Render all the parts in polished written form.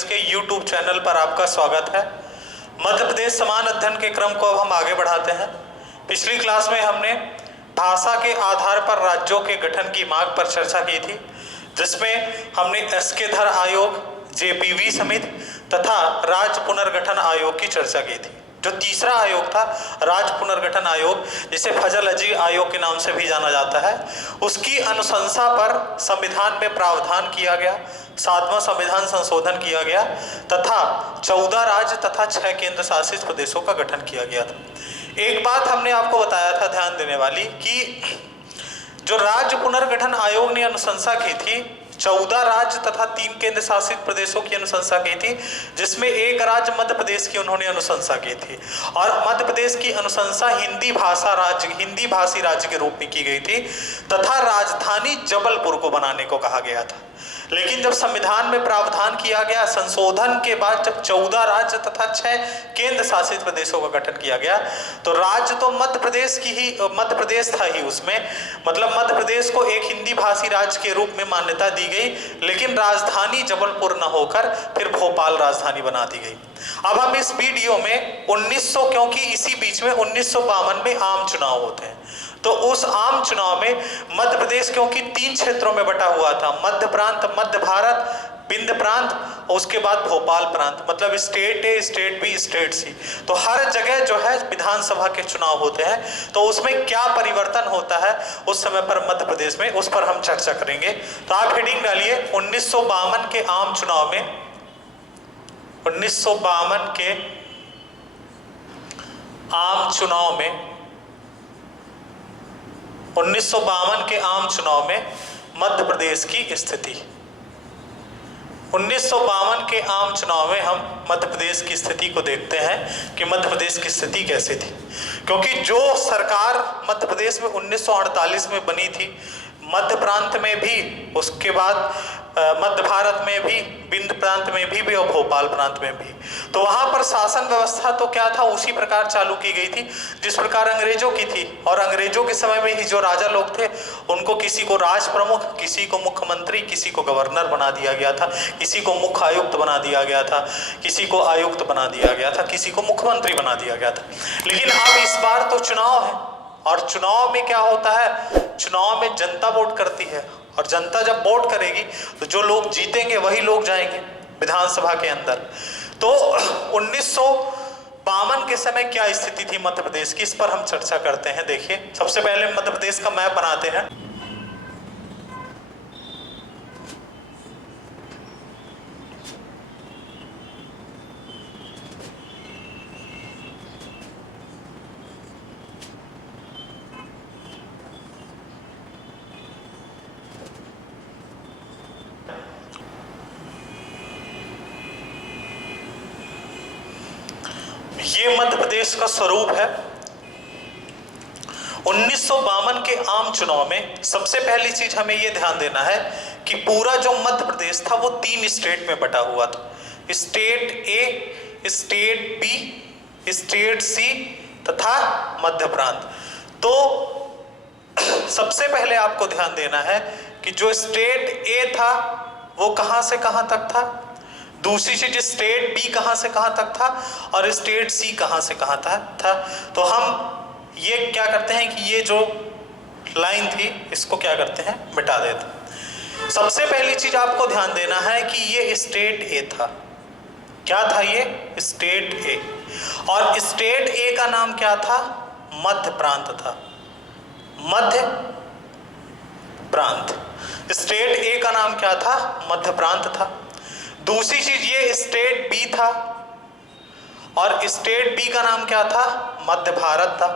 Guidance के YouTube channel पर आपका स्वागत है। मध्य प्रदेश समान अध्ययन के क्रम को अब हम आगे बढ़ाते हैं। पिछली क्लास में हमने भाषा के आधार पर राज्यों के गठन की मांग पर चर्चा की थी, जिसमें हमने एसके धर आयोग, जेपीवी समिति तथा राज्य पुनर्गठन आयोग की चर्चा की थी। जो तीसरा आयोग था, राज्य पुनर्गठन आयोग, जिसे फजल अजी आयोग के नाम से भी जाना जाता है, उसकी अनुशंसा पर संविधान में प्रावधान किया गया, 7वां संविधान संशोधन किया गया तथा 14 राज्य तथा 6 केंद्र शासित प्रदेशों का गठन किया गया था। एक बात हमने आपको बताया था ध्यान देने वाली कि जो राज्य पुनर्गठन आयोग ने अनुशंसा की थी, 14 राज्य तथा 3 केंद्र शासित प्रदेशों की अनुशंसा की थी, जिसमें एक राज्य मध्य प्रदेश की उन्होंने अनुशंसा की थी और मध्य प्रदेश की अनुशंसा हिंदी भाषी राज्य के रूप में की गई थी तथा राजधानी जबलपुर को बनाने को कहा गया था। लेकिन जब संविधान में प्रावधान किया गया, संशोधन के बाद जब 14 राज्य तथा 6 केंद्र शासित प्रदेशों का गठन किया गया, तो राज्य तो मध्य प्रदेश था ही, उसमें मतलब मध्य प्रदेश को एक हिंदी भाषी राज्य के रूप में मान्यता दी गई, लेकिन राजधानी जबलपुर न होकर फिर भोपाल राजधानी बना दी गई। अब हम इस वीडियो में 1900, क्योंकि इसी बीच में 1952 में आम चुनाव होते हैं, तो उस आम चुनाव में मध्य प्रदेश क्योंकि 3 क्षेत्रों में बटा हुआ था, मध्य प्रांत, मध्य भारत, विंध्य प्रांत और उसके बाद भोपाल प्रांत, मतलब state A, state B, state सी, तो हर जगह जो है विधानसभा के चुनाव होते हैं, तो उसमें क्या परिवर्तन होता है उस समय पर मध्य प्रदेश में, उस पर हम चर्चा करेंगे। तो आप हेडिंग डालिए 1952 के आम चुनाव में, 1952 के आम चुनाव में, 1952 के आम चुनाव में मध्य प्रदेश की स्थिति। 1952 के आम चुनाव में हम मध्य प्रदेश की स्थिति को देखते हैं कि मध्य प्रदेश की स्थिति कैसे थी, क्योंकि जो सरकार मध्य प्रदेश में 1948 में बनी थी, मध्य प्रांत में भी, उसके बाद मध्य भारत में भी, विंध्य प्रांत में भी और भोपाल प्रांत में भी, तो वहां पर शासन व्यवस्था तो क्या था, उसी प्रकार चालू की गई थी जिस प्रकार अंग्रेजों की थी। और अंग्रेजों के समय में ही जो राजा लोग थे, उनको किसी को राज प्रमुख, किसी को मुख्यमंत्री, किसी को गवर्नर बना दिया गया था, किसी को मुख्य आयुक्त बना दिया गया था, किसी को आयुक्त बना दिया गया था, किसी को मुख्यमंत्री बना दिया गया था। लेकिन अब इस बार तो चुनाव है, और चुनाव में क्या होता है, चुनाव में जनता वोट करती है, और जनता जब वोट करेगी तो जो लोग जीतेंगे वही लोग जाएंगे विधानसभा के अंदर। तो 1952 के समय क्या स्थिति थी मध्य प्रदेश की, इस पर हम चर्चा करते हैं। देखिए, सबसे पहले मध्य प्रदेश का मैप बनाते हैं। ये मध्य प्रदेश का स्वरूप है। 1952 के आम चुनाव में सबसे पहली चीज हमें यह ध्यान देना है कि पूरा जो मध्य प्रदेश था वो 3 स्टेट में बटा हुआ था, state A, state B, state सी तथा मध्य प्रांत। तो सबसे पहले आपको ध्यान देना है कि जो स्टेट ए था वो कहां से कहां तक था, दूसरी चीज स्टेट बी कहां से कहां तक था, और स्टेट सी कहां से कहां था। तो हम ये क्या करते हैं कि ये जो लाइन थी इसको क्या करते हैं, मिटा देते हैं। सबसे पहली चीज आपको ध्यान देना है कि ये स्टेट ए था। क्या था ये, स्टेट ए, और स्टेट ए का नाम क्या था, मध्य प्रांत था, मध्य प्रांत। स्टेट ए का नाम क्या था, मध्य प्रांत था। दूसरी चीज ये स्टेट बी था, और स्टेट बी का नाम क्या था, मध्य भारत था,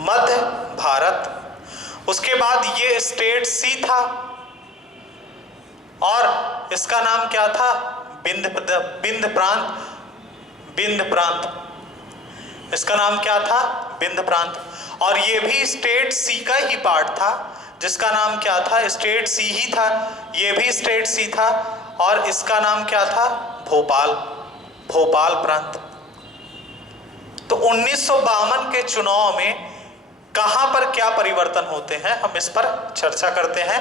मध्य भारत। उसके बाद ये स्टेट सी था, और इसका नाम क्या था, विंध्य प्रांत, विंध्य प्रांत, इसका नाम क्या था, विंध्य प्रांत। और ये भी स्टेट सी का ही पार्ट था, जिसका नाम क्या था, स्टेट सी ही था, ये भी स्टेट सी था, और इसका नाम क्या था, भोपाल, भोपाल प्रांत। तो 1952 के चुनाव में कहां पर क्या परिवर्तन होते हैं, हम इस पर चर्चा करते हैं।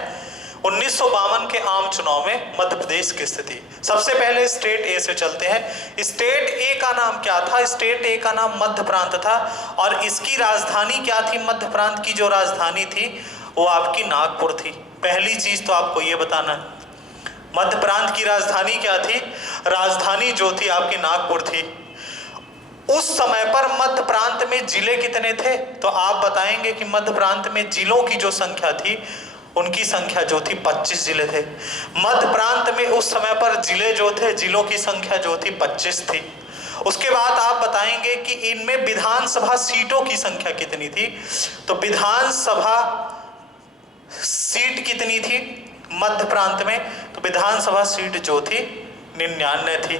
1952 के आम चुनाव में मध्य प्रदेश की स्थिति। सबसे पहले स्टेट ए से चलते हैं। स्टेट ए का नाम क्या था? स्टेट ए का नाम मध्य प्रांत था और इसकी राजधानी क्या थी? मध्य प्रांत की जो राजधानी थी वो आपकी नागपुर थी। पहली चीज तो आपको ये बताना है, मध्य प्रांत की राजधानी क्या थी? राजधानी जो थी आपकी नागपुर थी। उस समय पर मध्य प्रांत में जिले कितने थे? तो आप बताएंगे कि मध्य प्रांत में जिलों की जो संख्या थी उनकी संख्या जो थी 25 जिले थे। मध्य प्रांत में उस समय पर जिले जो थे, जिलों की संख्या जो थी 25 थी। उसके बाद आप बताएंगे कि इनमें विधानसभा सीटों की संख्या कितनी थी? तो विधानसभा सीट कितनी थी मध्य प्रांत में? तो विधानसभा सीट जो थी 99 थी।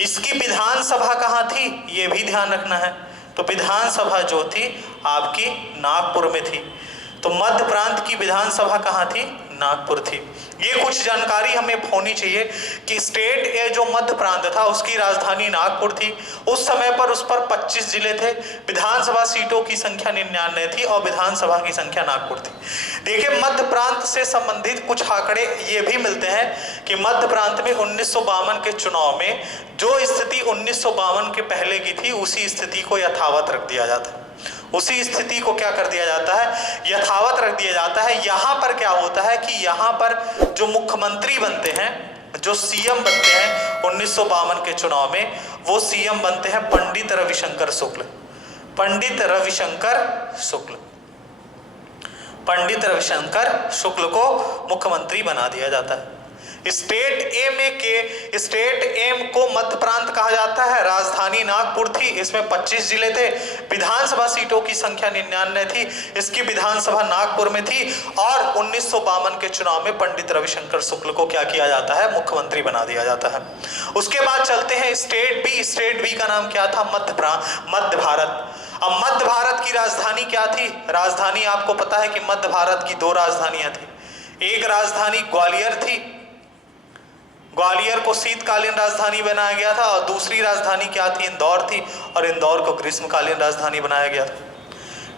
इसकी विधानसभा कहाँ थी ये भी ध्यान रखना है। तो विधानसभा जो थी आपकी नागपुर में थी। तो मध्य प्रांत की विधानसभा कहाँ थी? नागपुर थी। ये कुछ जानकारी हमें होनी चाहिए कि स्टेट ए जो मध्य प्रांत था उसकी राजधानी नागपुर थी। उस समय पर उस पर 25 जिले थे, विधानसभा सीटों की संख्या 99 थी और विधानसभा की संख्या नागपुर थी। देखिए मध्य प्रांत से संबंधित कुछ आंकड़े ये भी मिलते हैं कि मध्य प्रांत में 1952 के चुनाव में जो स्थिति 1952 के पहले की थी उसी स्थिति को यथावत रख दिया जाता है। उसी स्थिति को क्या कर दिया जाता है? यथावत रख दिया जाता है। यहाँ पर क्या होता है कि यहाँ पर जो मुख्यमंत्री बनते हैं, जो सीएम बनते हैं 1952 के चुनाव में, वो सीएम बनते हैं पंडित रविशंकर शुक्ल। पंडित रविशंकर शुक्ल, पंडित रविशंकर शुक्ल को मुख्यमंत्री बना दिया जाता है। स्टेट ए को मध्य प्रांत कहा जाता है। राजधानी नागपुर थी, इसमें 25 जिले थे, विधानसभा सीटों की संख्या 99 थी, इसकी विधानसभा नागपुर में थी और 1952 के चुनाव में पंडित रविशंकर शुक्ल को क्या किया जाता है? मुख्यमंत्री बना दिया जाता है। उसके बाद चलते हैं स्टेट बी। स्टेट बी का नाम क्या था? मध्य भारत। अब मध्य भारत की राजधानी क्या थी? राजधानी आपको पता है कि मध्य भारत की 2 राजधानियां थी। एक राजधानी ग्वालियर थी, ग्वालियर को शीतकालीन राजधानी बनाया गया था, और दूसरी राजधानी क्या थी? इंदौर थी, और इंदौर को ग्रीष्मकालीन राजधानी बनाया गया था।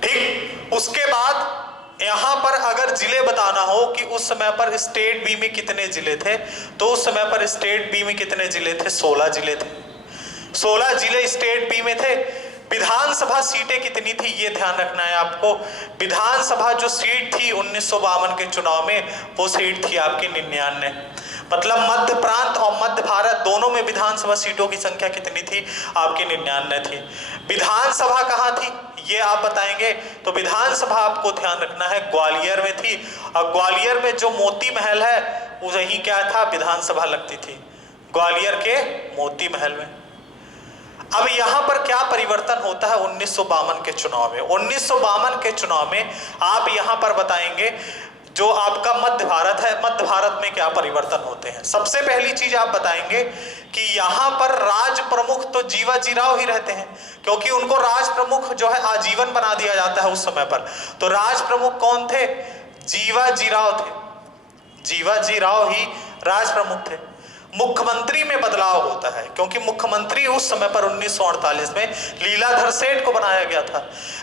ठीक। उसके बाद यहां पर अगर जिले बताना हो कि उस समय पर स्टेट बी में कितने जिले थे, तो उस समय पर स्टेट बी में कितने जिले थे? 16 जिले थे। 16 जिले स्टेट बी में थे। विधानसभा सीटें कितनी थी ये ध्यान रखना है आपको। विधानसभा जो सीट थी 1952 के चुनाव में, वो सीट थी आपकी 99। मतलब मध्य प्रांत और मध्य भारत दोनों में विधानसभा सीटों की संख्या कितनी थी? आपकी 99 थी। विधानसभा कहाँ थी ये आप बताएंगे? तो विधानसभा आपको ध्यान रखना है ग्वालियर में थी, और ग्वालियर में जो मोती महल है वही क्या था? विधानसभा लगती थी, ग्वालियर के मोती महल में। अब यहां पर क्या परिवर्तन होता है 1952 के चुनाव में? 1952 के चुनाव में आप यहां पर बताएंगे जो आपका मध्य भारत है, मध्य भारत में क्या परिवर्तन होते हैं। सबसे पहली चीज आप बताएंगे कि यहां पर राज प्रमुख तो जीवाजीराव ही रहते हैं, क्योंकि उनको राज प्रमुख जो है आजीवन बना दिया जाता है उस समय पर। तो राज प्रमुख कौन थे? जीवाजीराव थे। जीवाजीराव ही राज प्रमुख थे। मुख्यमंत्री में बदलाव होता है, क्योंकि मुख्यमंत्री उस समय पर 1948 में लीलाधर सेठ को बनाया गया था।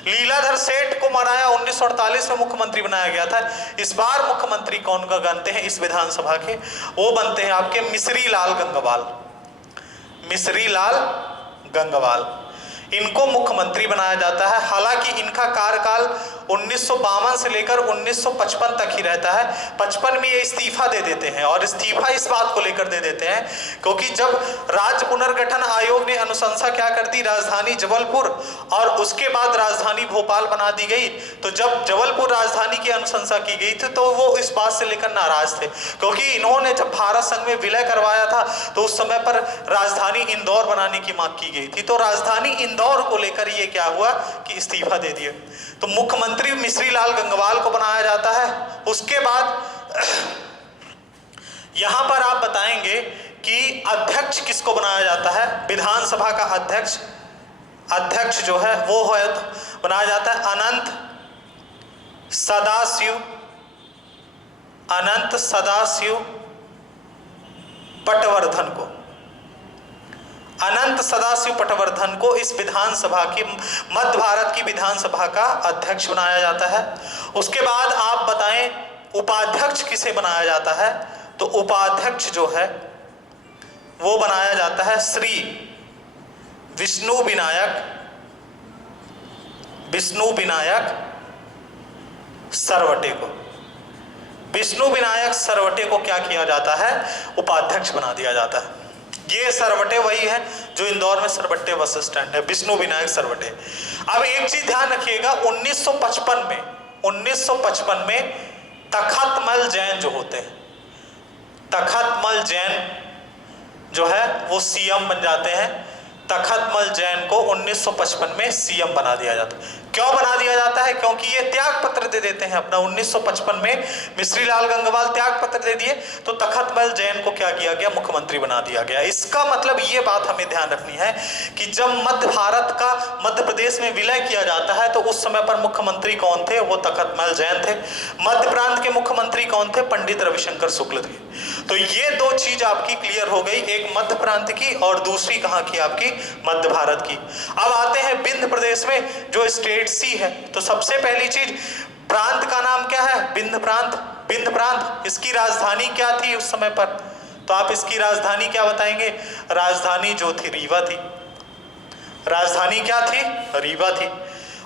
लीलाधर सेठ को बनाया 1948 में मुख्यमंत्री बनाया गया था। इस बार मुख्यमंत्री कौन का बनते हैं इस विधानसभा के? वो बनते हैं आपके मिश्री लाल गंगवाल। मिश्री लाल गंगवाल, इनको मुख्यमंत्री बनाया जाता है। हालांकि इनका कार्यकाल 1952 से लेकर 1955 तक ही रहता है। 55 में ये इस्तीफा दे देते हैं, और इस्तीफा इस बात को लेकर दे देते हैं क्योंकि जब राज्य पुनर्गठन आयोग ने अनुशंसा क्या कर दी, राजधानी जबलपुर और उसके बाद राजधानी भोपाल बना दी गई, तो जब जबलपुर राजधानी की अनुशंसा की गई थी तो वो इस बात से लेकर नाराज थे, क्योंकि इन्होंने जब भारत संघ में विलय करवाया था तो उस समय पर राजधानी इंदौर बनाने की मांग की गई थी। तो राजधानी इंदौर को लेकर ये क्या हुआ कि इस्तीफा दे दिए। तो मुख्यमंत्री मिश्री लाल गंगवाल को बनाया जाता है। उसके बाद यहां पर आप बताएंगे कि अध्यक्ष किसको बनाया जाता है? विधानसभा का अध्यक्ष जो है वो है बनाया जाता है अनंत सदाशिव पटवर्धन को। अनंत सदाशिव पटवर्धन को इस विधानसभा की, मध्य भारत की विधानसभा का अध्यक्ष बनाया जाता है। उसके बाद आप बताएं उपाध्यक्ष किसे बनाया जाता है? तो उपाध्यक्ष जो है वो बनाया जाता है श्री विष्णु विनायक सरवटे को। विष्णु विनायक सरवटे को क्या किया जाता है? उपाध्यक्ष बना दिया जाता है। ये सरवटे वही है जो इंदौर में सरवटे बस स्टैंड है, विष्णु विनायक सरवटे। अब एक चीज ध्यान रखिएगा, 1955 में तखतमल जैन जो होते हैं, तखतमल जैन जो है वो सीएम बन जाते हैं। तखतमल जैन को 1955 में सीएम बना दिया जाता है। क्यों बना दिया जाता है? क्योंकि ये त्याग पत्र दे देते हैं अपना। 1955 में मिश्री लाल गंगवाल त्याग पत्र दे दिए तो तखतमल जैन को क्या किया गया? मुख्यमंत्री बना दिया गया। इसका मतलब ये बात हमें ध्यान रखनी है कि जब मध्य भारत का मध्य प्रदेश में विलय किया जाता है तो उस समय पर मुख्यमंत्री कौन थे? वो तखतमल जैन थे। मध्य प्रांत के मुख्यमंत्री कौन थे? पंडित रविशंकर शुक्ल थे। तो ये दो चीज आपकी क्लियर हो गई, एक मध्य प्रांत की और दूसरी कहां की? आपकी मध्य भारत की। अब आते हैं विंध्य प्रदेश में जो स्टेट सी है। तो सबसे पहली चीज, प्रांत का नाम क्या है? विंध्य प्रांत। विंध्य प्रांत, इसकी राजधानी क्या थी उस समय पर? तो आप इसकी राजधानी क्या बताएंगे? राजधानी जो थी रीवा थी। राजधानी क्या थी? रीवा थी।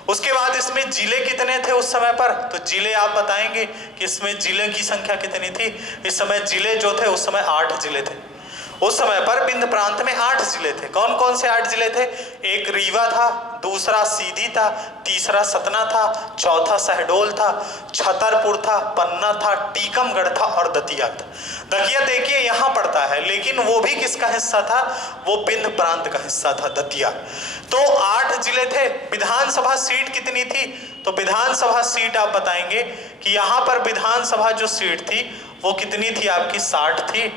उसके बाद इसमें जिले कितने थे उस समय पर? तो जिले आप बताएंगे कि इसमें जिले की संख्या कितनी थी? इस समय जिले जो थे उस समय 8 जिले थे। उस समय पर विंध्य प्रांत में 8 जिले थे। कौन कौन से 8 जिले थे? एक रीवा था, दूसरा सीधी था, तीसरा सतना था, चौथा शहडोल था, छतरपुर था, पन्ना था, टीकमगढ़ था और दतिया था। दतिया देखिए यहाँ पड़ता है, लेकिन वो भी किसका हिस्सा था? वो विंध्य प्रांत का हिस्सा था, दतिया। तो 8 जिले थे। विधानसभा सीट कितनी थी? तो विधानसभा सीट आप बताएंगे कि यहाँ पर विधानसभा जो सीट थी वो कितनी थी? आपकी 60 थी।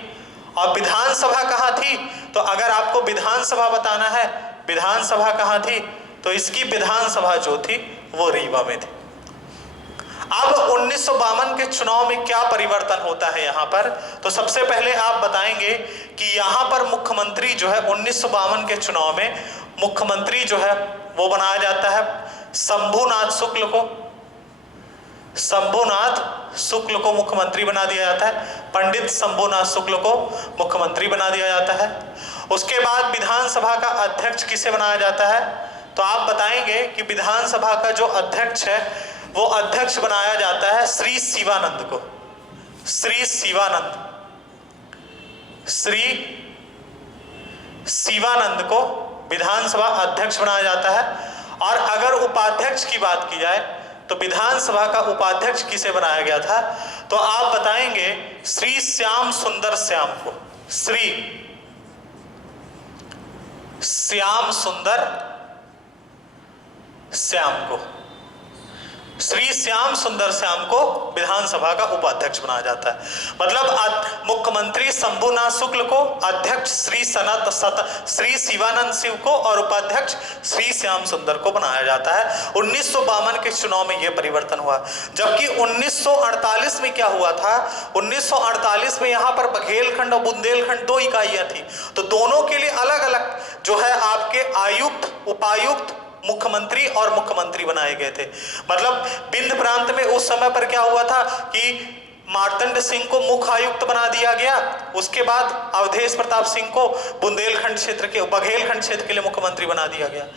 और विधानसभा कहाँ थी? तो अगर आपको विधानसभा बताना है, विधानसभा कहाँ थी? तो इसकी विधानसभा जो थी वो रीवा में थी। अब 1952 के चुनाव में क्या परिवर्तन होता है यहाँ पर? तो सबसे पहले आप बताएंगे कि यहाँ पर मुख्यमंत्री जो है 1952 के चुनाव में मुख्यमंत्री जो है वो बनाया जाता है शंभुनाथ शुक्ल को। शंभुनाथ शुक्ल को मुख्यमंत्री बना दिया जाता है। पंडित शंभुनाथ शुक्ल को मुख्यमंत्री बना दिया जाता है। उसके बाद विधानसभा का अध्यक्ष किसे बनाया जाता है? तो आप बताएंगे कि विधानसभा का जो अध्यक्ष है वो अध्यक्ष बनाया जाता है श्री शिवानंद को। श्री शिवानंद को विधानसभा अध्यक्ष बनाया जाता है। और अगर उपाध्यक्ष की बात की जाए तो विधानसभा का उपाध्यक्ष किसे बनाया गया था? तो आप बताएंगे श्री श्याम सुंदर श्याम को। श्री श्याम सुंदर श्याम को, श्री श्याम सुंदर श्याम को विधानसभा का उपाध्यक्ष बनाया जाता है। मतलब मुख्यमंत्री शंभुनाथ शुक्ल को, अध्यक्ष श्री शिवानंद शिव को और उपाध्यक्ष श्री श्याम सुंदर को बनाया जाता है। 1952 के चुनाव में यह परिवर्तन हुआ। जबकि 1948 में क्या हुआ था? 1948 में यहाँ पर बघेलखंड और बुंदेलखंड 2 इकाइयां थी। तो दोनों के लिए अलग अलग जो है आपके आयुक्त, उपायुक्त, मुख्यमंत्री और मुख्यमंत्री बनाए गए थे। मतलब विंध्य प्रांत में उस समय पर क्या हुआ था कि मार्तंड सिंह को मुख्य आयुक्त बना दिया गया। उसके बाद अवधेश प्रताप सिंह को बुंदेलखंड क्षेत्र के, बघेलखंड क्षेत्र के लिए मुख्यमंत्री बना दिया गया।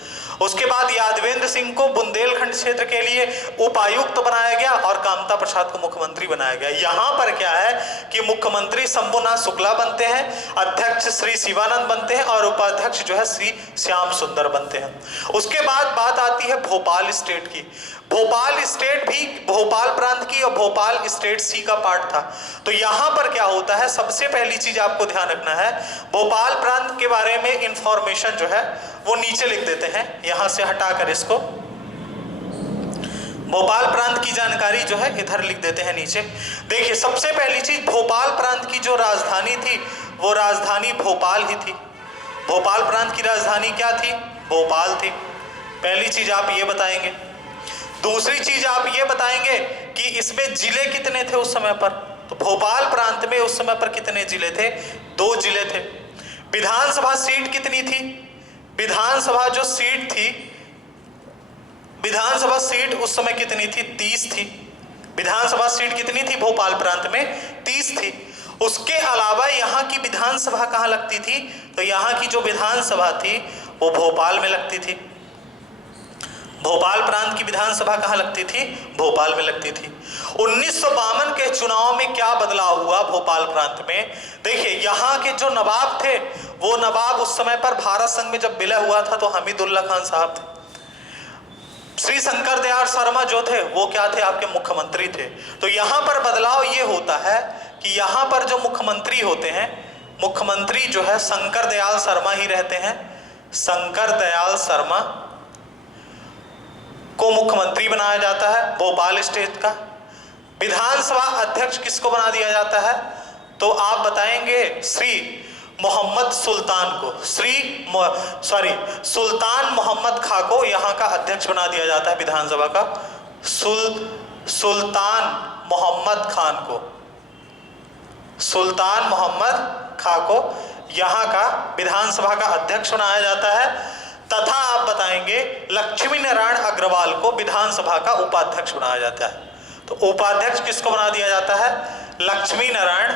उसके बाद यादवेंद्र सिंह को बुंदेलखंड क्षेत्र के लिए उपायुक्त बनाया गया और कामता प्रसाद को मुख्यमंत्री बनाया गया। यहाँ पर क्या है कि मुख्यमंत्री शंभुनाथ शुक्ला बनते हैं, अध्यक्ष श्री शिवानंद बनते हैं और उपाध्यक्ष जो है श्री श्याम सुंदर बनते हैं। उसके बाद बात आती है भोपाल स्टेट की। भोपाल स्टेट भी भोपाल प्रांत की और भोपाल स्टेट सी का पार्ट था। तो यहां पर क्या होता है? सबसे पहली चीज आपको ध्यान रखना है, भोपाल प्रांत के बारे में इंफॉर्मेशन जो है वो नीचे लिख देते हैं। यहां से हटाकर इसको भोपाल प्रांत की जानकारी जो है इधर लिख देते हैं नीचे। देखिए, सबसे पहली चीज, भोपाल प्रांत की जो राजधानी थी वो राजधानी भोपाल ही थी। भोपाल प्रांत की राजधानी क्या थी? भोपाल थी। पहली चीज आप ये बताएंगे। दूसरी चीज आप ये बताएंगे कि इसमें जिले कितने थे उस समय पर? तो भोपाल प्रांत में उस समय पर कितने जिले थे? 2 जिले थे। विधानसभा सीट कितनी थी? विधानसभा जो सीट थी, विधानसभा सीट उस समय कितनी थी? 30 थी। विधानसभा सीट कितनी थी भोपाल प्रांत में? 30 थी। उसके अलावा यहाँ की विधानसभा कहाँ लगती थी? तो यहाँ की जो विधानसभा थी वो भोपाल में लगती थी। भोपाल प्रांत की विधानसभा कहाँ लगती थी? भोपाल में लगती थी। 1952 के चुनाव में क्या बदलाव हुआ भोपाल प्रांत में? देखिए, यहाँ के जो नवाब थे वो नवाब उस समय पर भारत संघ में जब विलय हुआ था तो हमीदुल्ला खान साहब थे। श्री शंकर दयाल शर्मा जो थे वो क्या थे? आपके मुख्यमंत्री थे। तो यहाँ पर बदलाव ये होता है कि यहाँ पर जो मुख्यमंत्री होते हैं, मुख्यमंत्री जो है शंकर दयाल शर्मा ही रहते हैं। शंकर दयाल शर्मा को मुख्यमंत्री बनाया जाता है भोपाल स्टेट का। विधानसभा अध्यक्ष किसको बना दिया जाता है? तो आप बताएंगे श्री मोहम्मद सुल्तान को। सुल्तान मोहम्मद खां को यहाँ का अध्यक्ष बना दिया जाता है विधानसभा का। सुल्तान मोहम्मद खान को, सुल्तान मोहम्मद खां को यहाँ का विधानसभा का अध्यक्ष बनाया जाता है। तथा आप बताएंगे लक्ष्मी नारायण अग्रवाल को विधानसभा का उपाध्यक्ष बनाया जाता है। तो उपाध्यक्ष किसको बना दिया जाता है? लक्ष्मी नारायण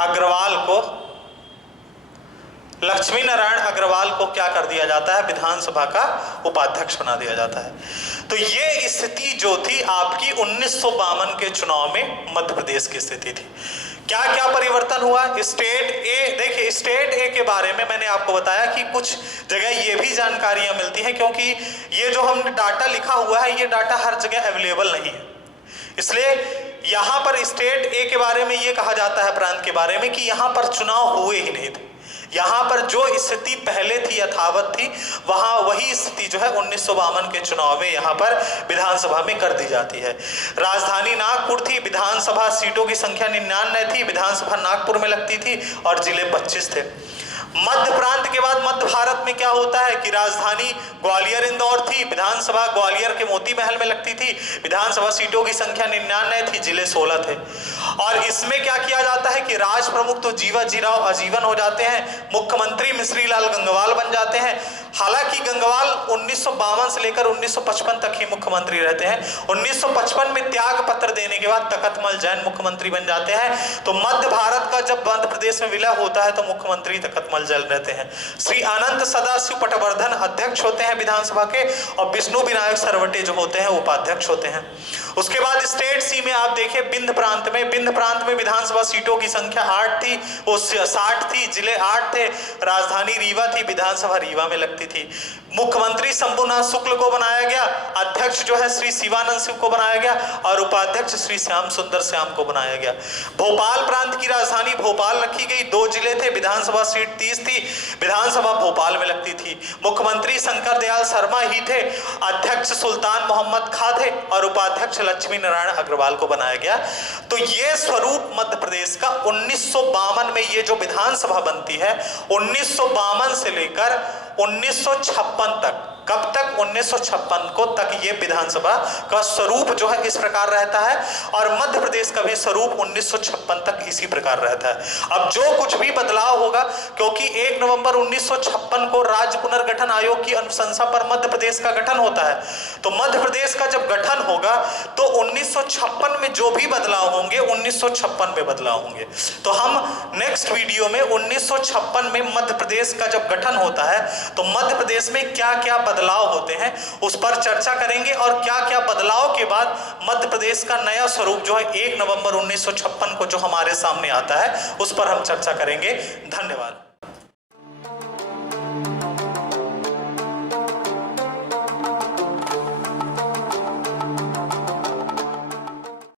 अग्रवाल को क्या कर दिया जाता है? विधानसभा का उपाध्यक्ष बना दिया जाता है। तो ये स्थिति जो थी आपकी 1952 के चुनाव में मध्य प्रदेश की स्थिति थी। क्या क्या परिवर्तन हुआ? स्टेट ए, देखिए स्टेट ए के बारे में मैंने आपको बताया कि कुछ जगह ये भी जानकारियां मिलती हैं, क्योंकि ये जो हमने डाटा लिखा हुआ है ये डाटा हर जगह अवेलेबल नहीं है। इसलिए यहां पर स्टेट ए के बारे में ये कहा जाता है, प्रांत के बारे में, कि यहां पर चुनाव हुए ही नहीं थे। यहां पर जो स्थिति पहले थी, यथावत थी, वही स्थिति जो है 1952 के चुनाव में यहां पर विधानसभा में कर दी जाती है। राजधानी नागपुर थी, विधानसभा सीटों की संख्या 99 थी, विधानसभा नागपुर में लगती थी और जिले 25 थे। मध्य प्रांत के बाद मध्य भारत में क्या होता है कि राजधानी ग्वालियर इंदौर थी, विधानसभा ग्वालियर के मोती महल में लगती थी, विधानसभा सीटों की संख्या 99 थी, जिले 16 थे। और इसमें क्या किया जाता है कि राज प्रमुख तो जीवाजीराव आजीवन हो जाते हैं, मुख्यमंत्री मिश्रीलाल गंगवाल बन जाते हैं। हालांकि गंगवाल 1952 से लेकर 1955 तक ही मुख्यमंत्री रहते हैं। 1955 में त्याग पत्र देने के बाद तखतमल जैन मुख्यमंत्री बन जाते हैं। तो मध्य भारत का जब मध्य प्रदेश में विलय होता है तो मुख्यमंत्री तखतमल जैन रहते हैं। श्री अनंत सदाशिव पटवर्धन अध्यक्ष होते हैं विधानसभा के, और विष्णु विनायक सरवटे जो होते हैं उपाध्यक्ष होते हैं। उसके बाद स्टेट सी में आप देखिए विंध्य प्रांत में विधानसभा सीटों की संख्या 8 थी, वो 60 थी, जिले 8 थे, राजधानी रीवा थी, विधानसभा रीवा में लगती थी। मुख्यमंत्री शंभुनाथ शुक्ल को बनाया गया, अध्यक्ष जो है श्री शिवानंद सिंह को बनाया गया और उपाध्यक्ष श्री श्याम सुंदर श्याम को बनाया गया। भोपाल प्रांत की राजधानी भोपाल रखी गई, 2 जिले थे, विधानसभा सीट 30 थी, विधानसभा भोपाल में लगती थी। मुख्यमंत्री शंकर दयाल शर्मा ही थे, अध्यक्ष सुल्तान मोहम्मद खां थे और उपाध्यक्ष लक्ष्मी नारायण अग्रवाल को बनाया गया। तो ये स्वरूप मध्य प्रदेश का 1952 में ये जो विधानसभा बनती है 1952 से लेकर 1956 तक, कब तक? 1956 को तक ये विधानसभा का स्वरूप जो है इस प्रकार रहता है और मध्य प्रदेश का भी स्वरूप 1956 तक इसी प्रकार रहता है। अब जो कुछ भी बदलाव होगा, क्योंकि 1 नवंबर 1956 को राज्य पुनर्गठन आयोग की अनुशंसा पर मध्य प्रदेश का गठन होता है। तो मध्य प्रदेश का जब गठन होगा तो 1956 में जो भी बदलाव होंगे 1956 में बदलाव होंगे। तो हम नेक्स्ट वीडियो में 1956 में मध्य प्रदेश का जब गठन होता है तो मध्य प्रदेश में क्या क्या बदलाव होते हैं उस पर चर्चा करेंगे, और क्या क्या बदलाव के बाद मध्य प्रदेश का नया स्वरूप जो है 1 नवंबर 1956 को जो हमारे सामने आता है उस पर हम चर्चा करेंगे। धन्यवाद।